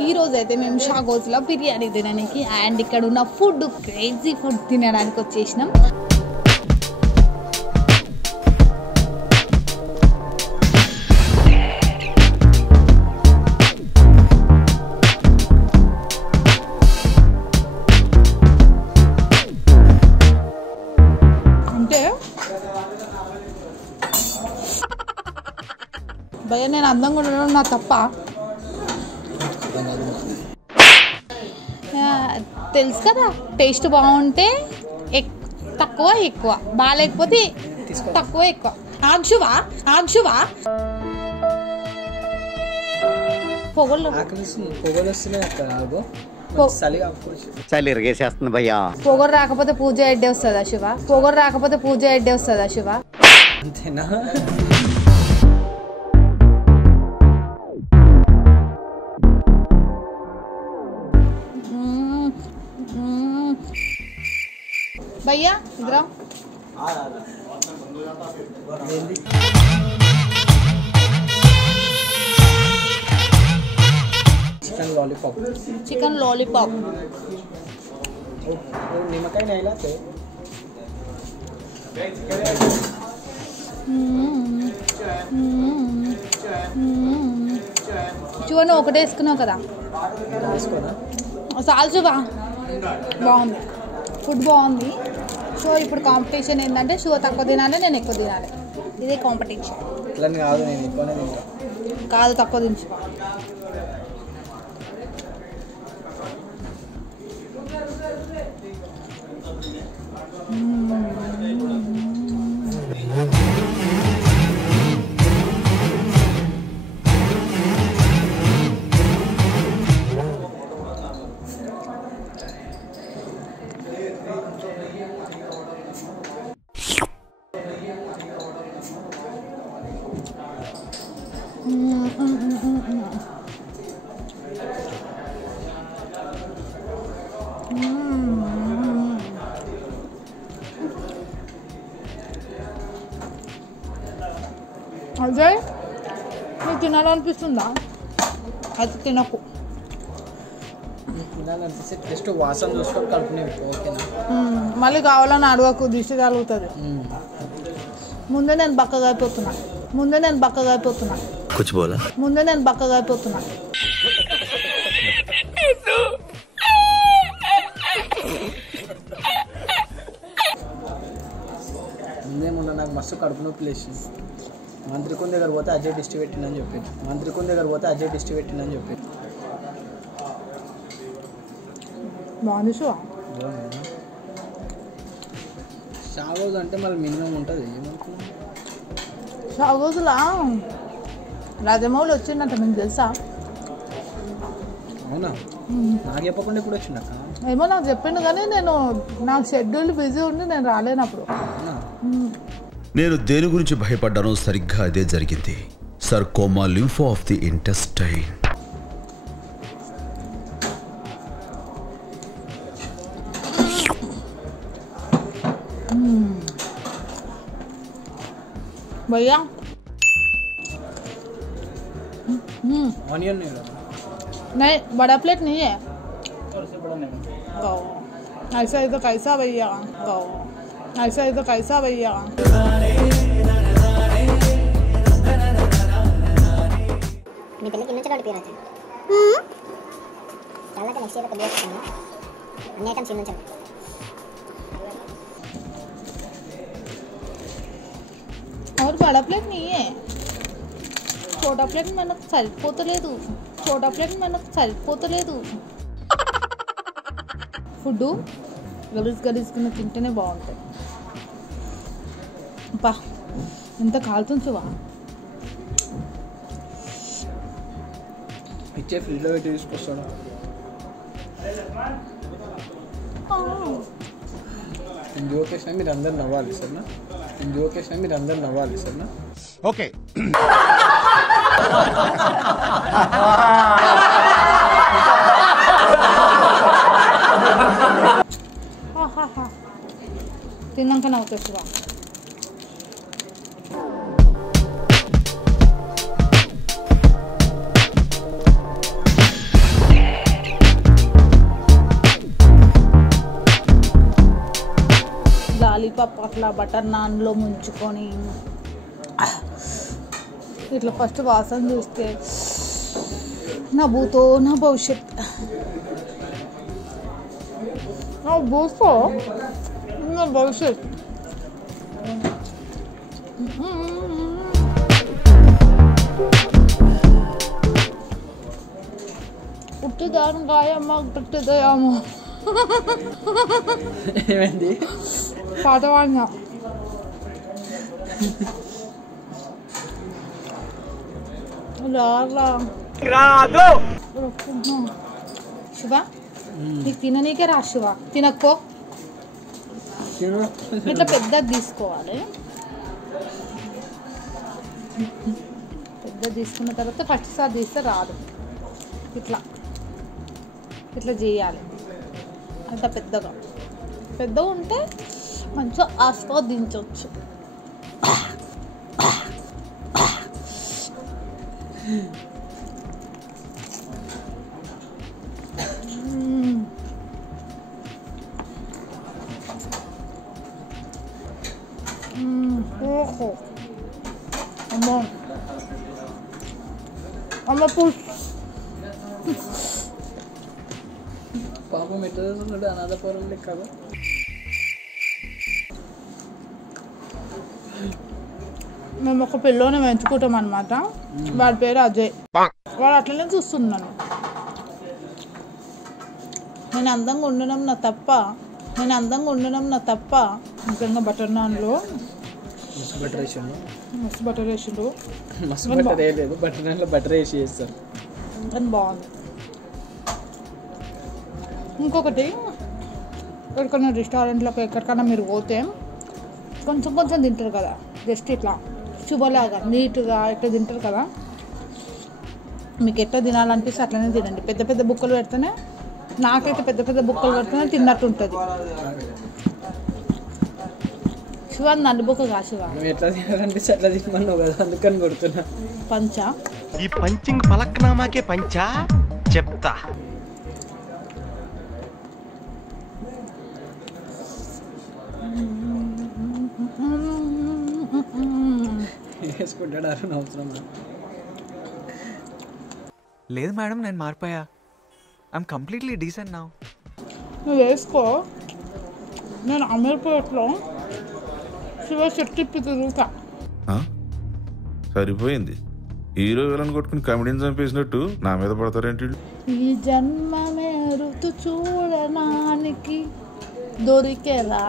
ఈ రోజు అయితే మేము షాగోస్లో బిర్యానీ తినడానికి అండ్ ఇక్కడ ఉన్న ఫుడ్ క్రేజీ ఫుడ్ తినడానికి వచ్చేసినాం. అంటే భయ నేను అందంగా ఉండడం నా తప్ప తెలుసు కదా. టేస్ట్ బాగుంటే తక్కువ ఎక్కువ, బాగాలేకపోతే తక్కువ ఎక్కువ. ఆక్షువా పొగలు పొగరు రాకపోతే పూజ ఎడ్డే వస్తుందా శివ? పొగరు రాకపోతే పూజ ఎడ్డే వస్తుందా శివ? అంతేనా? भैया इधर आओ. चिकन लॉलीपॉप निमकाई नहीं लाते. చూను ఒకటే వేసుకున్నావు కదా, చాలు చూబా. బాగుంది, ఫుడ్ బాగుంది. సో ఇప్పుడు కాంపిటీషన్ ఏంటంటే షో తక్కువ తినాలి, నేను ఎక్కువ తినాలి. ఇదే కాంపిటీషన్. కాదు తక్కువ తించు. అదే నీకు తినాలనిపిస్తుందా? అది తినకు. తినాలనిపిస్తే జస్ట్ వాసన చూసుకొని కడుపునే ఓకేనా. మళ్ళీ కావాలని అడగకు, దిష్టి కలుగుతుంది. ముందే నేను బక్కగా అయిపోతున్నా. ముందే నేను బక్కగా అయిపోతున్నా. ముందేమున్న నాకు మస్తు కడుపు నొప్పి లేచింది. మంత్రికుని దగ్గర పోతే అజయ్ డిస్టి పెట్టిందని చెప్పింది. బాగుంది. షాగోజ్ అంటే మళ్ళీ మినిమం ఉంటుంది. ఏమనుకున్నా షాగోజ్లా రాజమౌళి వచ్చిందంట, మీకు తెలుసా? అవునా? నాకు చెప్పకుండా ఎప్పుడు వచ్చిందక్క? ఏమో నాకు చెప్పిండు కానీ నాకు షెడ్యూల్ బిజీ ఉండి నేను రాలేనప్పుడు. నేను దేని గురించి భయపడ్డానో సరిగ్గా అదే జరిగింది. Sarcoma lympho of the intestine. भैया ऑनियन नहीं, बड़ा प्लेट नहीं है. और से बड़ा नहीं. ऐसा है तो कैसा भैया? ऐसा है तो कैसा भैया? నీ పెళ్ళికి ఇల్లు చలాడి పేరు చాలా నెక్స్ట్ ఇయర్ పెళ్ళి వస్తుంది. అన్ని ఐటమ్స్ ఇల్లు చలాడి. और बड़ा प्लेट नहीं है. छोटा प्लेट మనకు సరిపోతలేదు. ఫుడ్ గలీజ్గా తింటేనే బాగుంటుంది. బా ఎంత కాలుతుంచువా. ఇచ్చే ఫ్రిడ్జ్లో పెట్టి తీసుకొస్తాడు. ఇందు ఒకేసారి మీరు అందరు నవ్వాలి సరేనా? ఓకే. తిన్నాక నవ్వుతావా? లాలీపాప్ అట్లా బటర్ నాన్లో ముంచుకొని ఇట్లా ఫస్ట్ వాసన చూస్తే నా భూతో నా భవిష్యత్, నా భూతో నా భవిష్యత్. పుట్టిదాను గాయమ్మ పుట్టిదయాము ఏమైంది? పాట పాడినా. శివ నీకు తిననీకే రా శివ, తినక్కో. ఇట్లా పెద్దది తీసుకోవాలి. పెద్దది తీసుకున్న తర్వాత ఫస్ట్ సారి తీస్తే రాదు. ఇట్లా ఇట్లా చేయాలి. అంత పెద్దగా ఉంటే మంచిగా ఆస్వాదించవచ్చు. ఓహో అమ్మో అమ్మ పుష్ పాపం ఎట్లా చూస్తున్నాడు అనాథపురం లెక్క. మేము ఒక పిల్లోని పెంచుకుంటాం అనమాట. వాడి పేరు అజయ్. వాడు అట్లనే చూస్తున్నాను. నేను అందంగా ఉండడం నా తప్ప నిజంగా బటర్ నాన్లో మస్తు బటర్ వేసిండు. మస్తు బటర్ వేసిండు. మస్తు బటర్ వేయలేదు, బటర్ నాన్లో బటర్ వేసి చేస్తారు. కానీ బాగుంది. ఇంకొకటి, ఎక్కడికైనా రెస్టారెంట్లోకి ఎక్కడికైనా మీరు పోతే కొంచెం తింటారు కదా, జస్ట్ ఇట్లా శుభలాగా నీట్గా ఇట్లా తింటారు కదా. మీకు ఎట్లా తినాలనిపిస్తే అట్లనే తినండి. పెద్ద బుక్కలు పెడితేనే, నాకైతే పెద్ద బుక్కలు పెడితేనే తిన్నట్టు ఉంటుంది. శివ నన్ను బుక్క కా శివ, నువ్వు ఎట్లా తినాలనిపిస్తే అట్లా తినమన్నావు కదా, అందుకని కొడుతున్నా. పంచా ఈ పంచింగ్ పలక్నామాకే పంచా చెప్తా. వేసుకుంటాడు అరుణ్ అవసరమా? లేదు మేడం, నేను మారిపోయా. I'm completely decent now. నువ్వు వేసుకో. నేను అమీర్పేటలో శివ చెట్టు తిప్పి తిరుగుతా. సరిపోయింది. హీరో విలన్ కొట్టుకుని కమెడీని చంపేసినట్టు నా మీద పడతారేంటి? ఈ జన్మమే రుతు చూడడానికి దొరికేరా.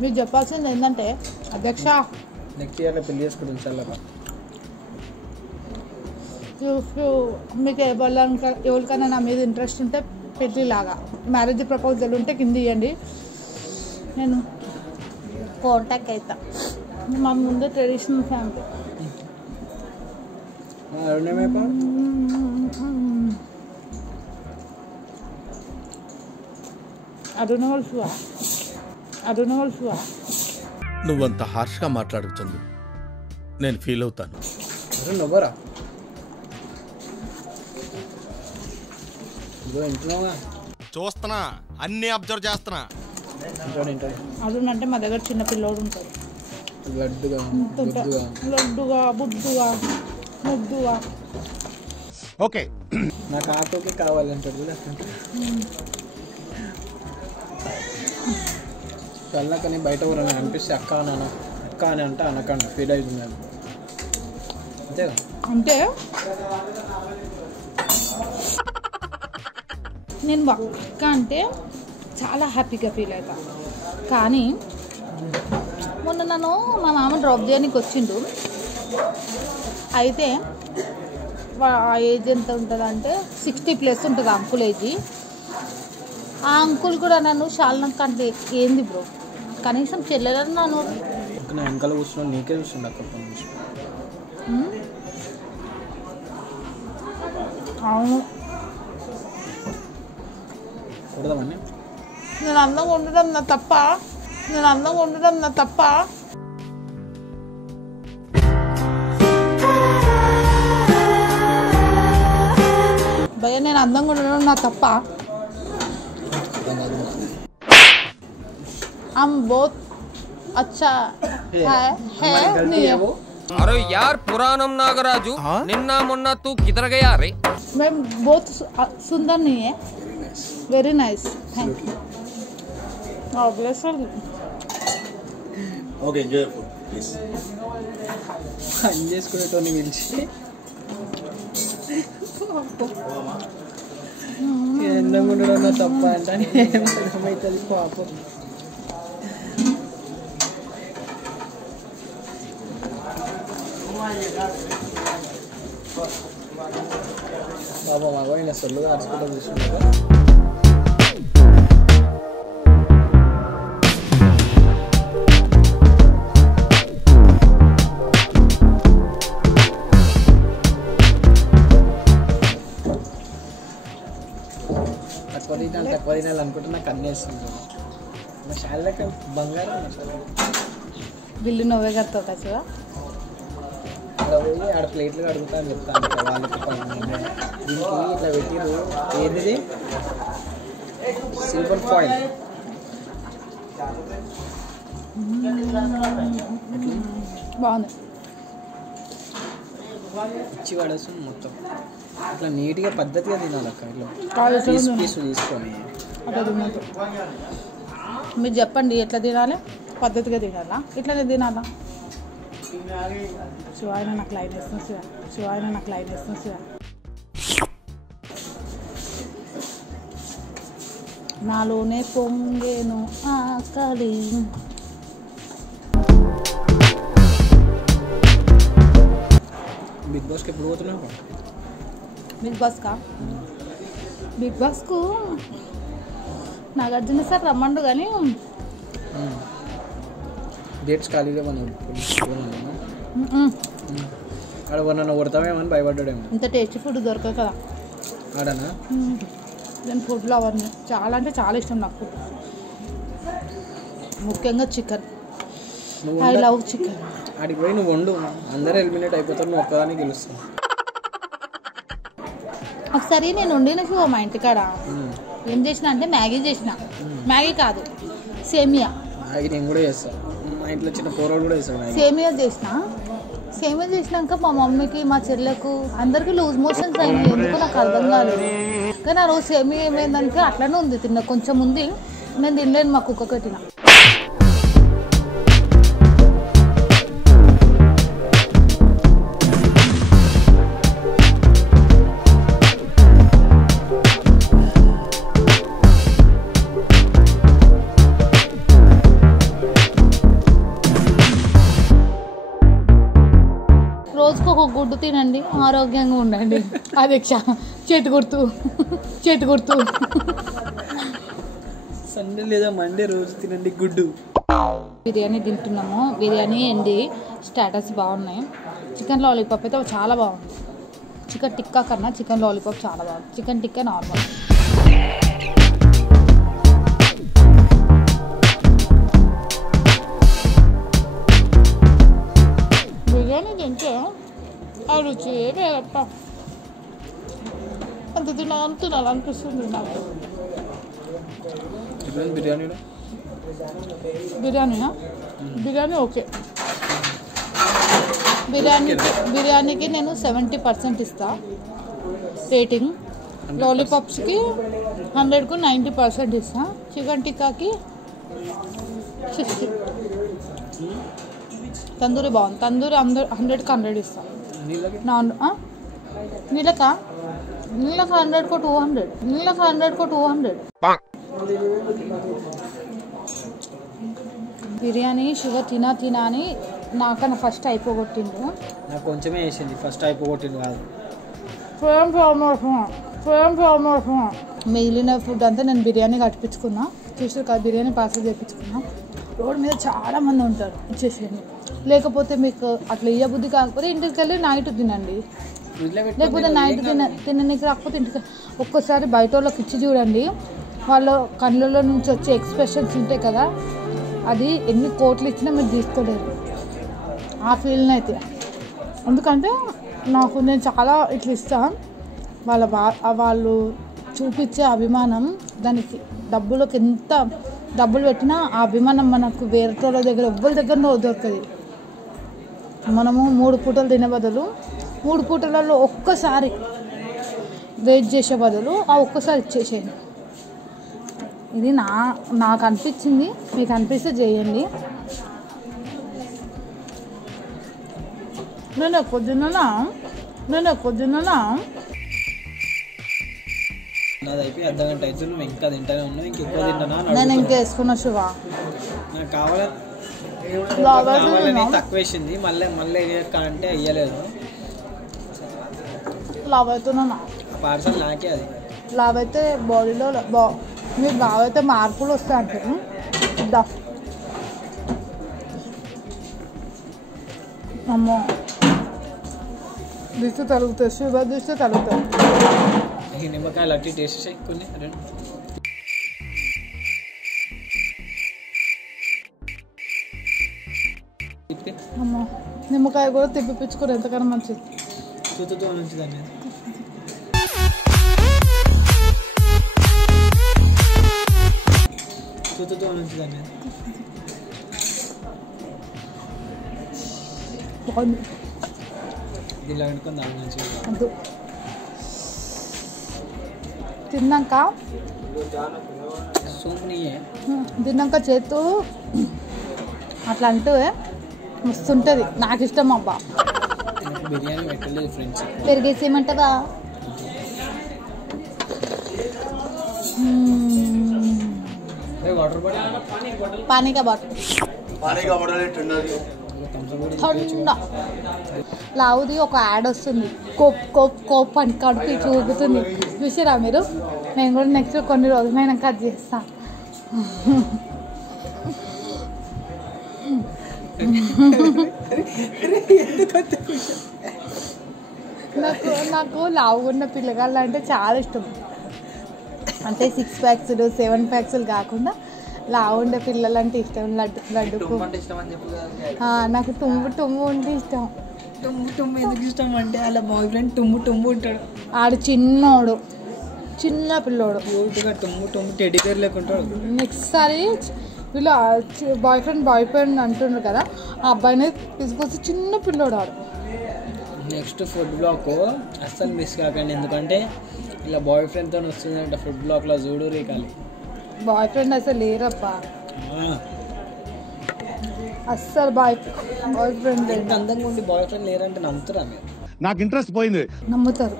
మీరు చెప్పాల్సింది ఏంటంటే, అధ్యక్ష నెక్స్ట్ ఇయర్లో పెళ్లి చేసుకుంటాం చల్లగా. మీకు ఎవరికైనా నా మీద ఇంట్రెస్ట్ ఉంటే పెళ్ళిలాగా మ్యారేజ్ ప్రపోజల్ ఉంటే కింద ఇవ్వండి, నేను కాంటాక్ట్ అవుతా. మా ముందు ట్రెడిషనల్ ఫ్యామిలీ. అరుణవల్సువా నువ్వంత హార్ష్గా మాట్లాడుతుంది నేను ఫీల్ అవుతాను. నువ్వరా ఇంట్లోగా చూస్తున్నా, అన్ని అబ్జర్వ్ చేస్తున్నా. అరుణ్ అంటే మా దగ్గర చిన్న పిల్లోడు ఉంటాడు. లడ్డుగా బుడ్డుగా ముద్దుగా. ఓకే, నాకు ఆటోకే కావాలంటాడు. చల్లకని బయట ఊరని అనిపిస్తే అక్క అని అంటే అనకండి, ఫీల్ అవుతుంది అంతేగా. అంటే నేను అక్క అంటే చాలా హ్యాపీగా ఫీల్ అవుతా. కానీ మొన్న నన్ను మా మామ డ్రాప్ చేయడానికి వచ్చిండు. అయితే ఆ ఏజ్ ఎంత ఉంటుంది అంటే 60+ ఉంటుంది అంకుల్ ఏజ్. ఆ అంకుల్ కూడా నన్ను శాలనక్క అంటే ఏంది బ్రో, కనీసం చెల్లెలని నన్ను నా వెనకాల కూర్చున్నాను, నీకే చూస్తుండ అక్క. అవును, కొడదామని. నేను అందంగా ఉండడం నా తప్ప. భయ నేను అందంగా ఉండడం నా తప్ప. हम बहुत अच्छा है नहीं है अरे यार पुरानम नागराजू निन्ना मुन्ना तू किधर गया रे मैं बहुत सुंदर नहीं है very nice thank you obviously okay enjoy food please. పని చేసుకునేటోని పిలిచి ఎండంగా ఉండడం తప్ప అంటే ఏమవుతుంది పాపం. పాపం మాకు ఇలా సొల్లుగా అరుచుకుంటూ చూసుకుంటారు. తక్కువ తినాలి అనుకుంటే నాకు అన్నీ వేస్తుంది మా శాలకి బంగారం బిల్లు నువ్వే కడతావు కదా అక్కడ పోయి ఆడ ప్లేట్లు అడుగుతా అని చెప్తాను వాళ్ళకి దీనికి ఇట్లా పెట్టిరు ఏంటిది సిల్వర్ ఫాయిల్ బాగుంది ఇచ్చి పడేస్తుంది మొత్తం అట్లా నీట్గా పద్ధతిగా తినాలి అక్క ఇట్లా కాదు పీస్ పీస్ తీసుకొని అట్లా తినద్దు మీరు చెప్పండి ఎట్లా తినాలి పద్ధతిగా తినాలా ఇట్లానే తినాలా శివాయన నాకు లైన్ వేస్తుంది శివ శివాయన నాకు లైన్ వేస్తుంది శివ నాలోనే పొంగేను ఆకలి బిగ్ బాస్కి ఎప్పుడు పోతున్నావు బిగ్ బాస్కా బిగ్ బాస్కు నాగార్జున సార్ రమ్మండు కానీ డేట్స్ ఖాళీగా మనం ఆడ కొన్న కొడతామేమని భయపడ్డాడేమో ఇంత టేస్టీ ఫుడ్ దొరకదు కదా ఆడనా నేను ఫుడ్లో అవన్నీ చాలా అంటే చాలా ఇష్టం నాకు ఫుడ్ ముఖ్యంగా చికెన్ ఐ లవ్ చికెన్ ఆడికి పోయి నువ్వు వండు అందరూ ఎలిమినేట్ అయిపోతారు నువ్వు ఒక్కదాన్ని గెలుస్తావు ఒకసారి నేను వండిన శివ మా ఇంటికాడ ఏం చేసిన అంటే మ్యాగీ చేసిన మ్యాగీ కాదు సేమియా అది నేను కూడా చేస్తాను మా ఇంట్లో చిన్న కూరలు కూడా వేస్తాను సేమియా చేసినాక మా మమ్మీకి మా చెల్లెకు అందరికీ లూజ్ మోషన్స్ అయినాయి ఎందుకు నాకు అర్థం కాలేదు కానీ ఆ రోజు సేమియా ఏమైందంటే అట్లనే ఉంది తిన్న కొంచెం ఉంది నేను తినలేను మా కుక్క కట్టిన రోజుకు ఒక గుడ్డు తినండి ఆరోగ్యంగా ఉండండి అధ్యక్ష చేతి గుర్తు సండే లేదా మండే రోజు తినండి గుడ్డు బిర్యానీ తింటున్నాము బిర్యానీ అండి స్టేటస్ బాగున్నాయి చికెన్ లాలీపాప్ అయితే చాలా బాగుంది చికెన్ టిక్కా కన్నా చికెన్ లాలీపాప్ చాలా బాగుంది చికెన్ టిక్కా నార్మల్ బిర్యానీ తింటే ఆ రుచి వేరప్ప అంత తినాలనిపిస్తుంది నాకు బిర్యానీలో బిర్యానీ ఓకే బిర్యానీకి నేను 70% ఇస్తా రేటింగ్ లాలీపాప్స్కి 100కు 90% ఇస్తా చికెన్ టిక్కాకి 60 తందూరి బాగుంది తందూరి 100కి 100 ఇస్తా నీళ్ళక 100కు 200 బిర్యానీ షుగర్ తినా అని నాకన్నా ఫస్ట్ అయిపోగొట్టిండు నాకు కొంచెమే వేసింది ఫస్ట్ అయిపోగొట్టింది కాదు మిగిలిన ఫుడ్ అంతా నేను బిర్యానీ కట్టించుకున్నా చూసారు కదా బిర్యానీ పార్సల్ చేయించుకున్నా రోడ్ మీద చాలా మంది ఉంటారు ఇచ్చేసేయండి లేకపోతే మీకు అట్లా ఇయ్యబుద్ధి కాకపోతే ఇంటికి వెళ్ళి నైట్ తినండి లేకపోతే నైట్ తినడానికి రాకపోతే ఇంటికి ఒక్కసారి బయట వాళ్ళకి ఇచ్చి చూడండి వాళ్ళ కళ్ళలో నుంచి వచ్చే ఎక్స్ప్రెషన్స్ ఉంటాయి కదా అది ఎన్ని కోట్లు ఇచ్చినా మీరు తీసుకోలేరు ఆ ఫీల్ని అయితే ఎందుకంటే నేను చాలా ఇట్లా ఇస్తాను వాళ్ళు చూపించే అభిమానం దానికి డబ్బులకు ఎంత డబ్బులు పెట్టినా ఆ అభిమానం మనకు వేరే వాళ్ళ దగ్గర ఎవ్వరి దగ్గరనో దొరకదు. మనము 3 పూటలు తినే బదులు 3 పూటలలో ఒక్కసారి వెయిట్ చేసే బదులు ఆ ఒక్కసారి ఇచ్చేసేయండి. ఇది నాకు అనిపించింది, మీకు అనిపిస్తే చేయండి. నేను ఎక్కువ తిన్నానా నాది అయిపోయి అర్ధగంట అయితే నువ్వు ఇంకా తింటానే ఉన్నావు, ఇంకెక్కువ తింటానా? నేను ఇంకా వేసుకున్నా శివ. నాకు కావాలని తక్కువ వేసింది, మళ్ళీ అంటే వేయలేదు. లావ్ అవుతున్నా పార్సల్ నాకే అది. లావ్ అయితే బాడీలో మీరు లావ్ అయితే మార్పులు వస్తాయి అంటారు. అమ్మో దిష్టి తలుగుతుంది, శివ దిష్టి తలుగుతుంది. ఈ నిమ్మకాయలు అట్టి టేస్ట్ కొన్ని రెండు అమ్మో నిమ్మకాయ కూడా తిప్పించుకోరు, ఎంతకన్నా మంచిది. చూతుతో మంచిదాన్ని దీనిలో పెట్టుకొని దాని మంచిగా వద్దు. తిన్నాక సూప్నియే తిన్నాక చేతు అట్లా అంటూ మస్తుంటుంది. నాకు ఇష్టం అబ్బా. బిర్యానీ పెట్టలేదు ఫ్రెండ్స్. పెరిగేసేయమంటావా? వాటర్ బాటిల్ పానీకా బాటిల్ ఠండా లావుది ఒక యాడ్ వస్తుంది, కోప్ అని కడుపు చూపుతుంది. చూసారా మీరు? నేను కూడా నెక్స్ట్ కొన్ని రోజులైనాక అది చేస్తా. నాకు లావుగా ఉన్న పిల్లగాళ్ళు అంటే చాలా ఇష్టం. అంటే 6 ప్యాక్స్ 7 ప్యాక్స్ కాకుండా లావు ఉండే పిల్లలు అంటే ఇష్టం. లడ్డుకు నాకు టుమ్ము అంటే ఇష్టం. టుమ్ము ఎందుకు ఇష్టం అంటే అలా బాయ్ ఫ్రెండ్ టుమ్ము ఉంటాడు. ఆడు చిన్న పిల్లోడు టుమ్ము టెడ్డీ బేర్ లేకుంటాడు. నెక్స్ట్ సారి వీళ్ళు బాయ్ ఫ్రెండ్ అంటున్నారు కదా, ఆ అబ్బాయిని తీసుకొచ్చి చిన్న పిల్లోడు ఆడు. నెక్స్ట్ ఫుడ్ బ్లాక్ అస్సలు మిస్ కాకండి, ఎందుకంటే ఇలా బాయ్ ఫ్రెండ్తో వస్తుందంటే ఫుడ్ బ్లాక్లో చూడు రేకాలి. బాయ్ ఫ్రెండ్ అసలు లేరప్పా, అస్సలు బాయ్ ఫ్రెండ్ ఎంత అందంగా ఉండి బాయ్ ఫ్రెండ్ లేరంటే నమ్ముతారా మీరు? నాకు ఇంట్రెస్ట్ పోయింది. నమ్ముతారు.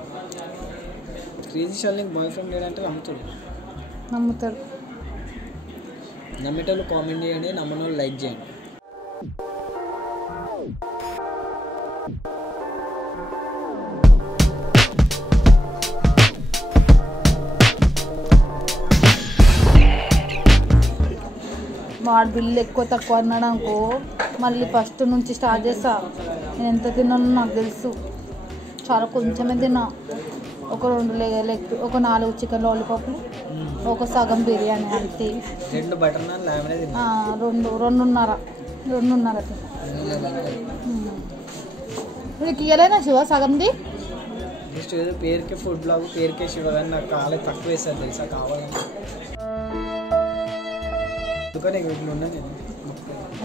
క్రేజీ షాలింగ్ బాయ్ ఫ్రెండ్ లేదంటే నమ్ముతారు. నమ్మేటోళ్ళు కామెంట్ చేయండి, నమ్మని వాళ్ళు లైక్ చేయండి. వాడు బిల్లు ఎక్కువ తక్కువ అన్నాడు అనుకో, మళ్ళీ ఫస్ట్ నుంచి స్టార్ట్ చేస్తా. నేను ఎంత తిన్నానో నాకు తెలుసు, చాలా కొంచెమే తిన్నా. ఒక 2 ఒక 4 చికెన్ లాలీపాప్లు, ఒక సగం బిర్యానీ అంతే. 2 బటర్ నాన్ లామినే తిన్నా. 2.5 తిన్నా. నీకు ఇయ్యలేనా శివ సగంది? నెక్స్ట్ ఏదో పేరుకే ఫుడ్ బ్లాగ్, పేరుకే శివ, కానీ నాకు కాలేదు తక్కువ వేస్తారు తెలుసా కావాలని.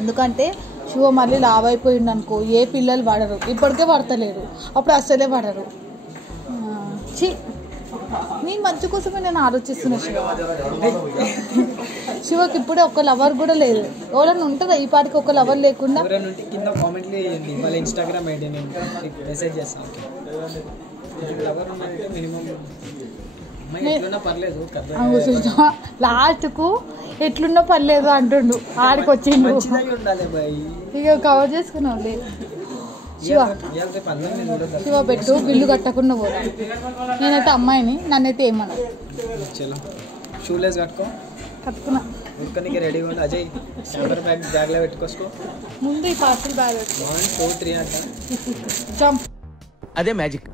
ఎందుకంటే శివ మళ్ళీ లావ్ అయిపోయింది అనుకో, ఏ పిల్లలు పడరు. ఇప్పటికే పడతలేరు, అప్పుడు అస్సలే పడరు. నీ మంచి కోసమే నేను ఆలోచిస్తున్నా శివ. శివకి ఇప్పుడే ఒక లవర్ కూడా లేదు. ఎవరైనా ఉంటుందా ఈ పాటికి ఒక లవర్ లేకుండా? కింద కామెంట్లు చేయండి, వాళ్ళ ఇన్స్టాగ్రామ్ ఐడి నేను మెసేజ్ చేస్తాను. లవర్ ఉన్నదంటే మినిమం పర్లేదు. లాస్ట్కు ఎట్లున్నా పర్లేదు అంటుండు, ఆడికి వచ్చిండు. ఇక కవర్ చేసుకున్నావు. శివ పెట్టు, బిల్లు కట్టకుండా పోదా. నేనైతే అమ్మాయిని, నన్నైతే ఏమన్నా. షూలెస్ కట్టుకున్నా. రెడీగా ఉంది అజయ్. కెమెరా బ్యాగ్లో పెట్టుకోసుకో. ముందు ఈ పార్సల్ బ్యాగ్ 1 2 3 అంట. జంప్. అదే మ్యాజిక్.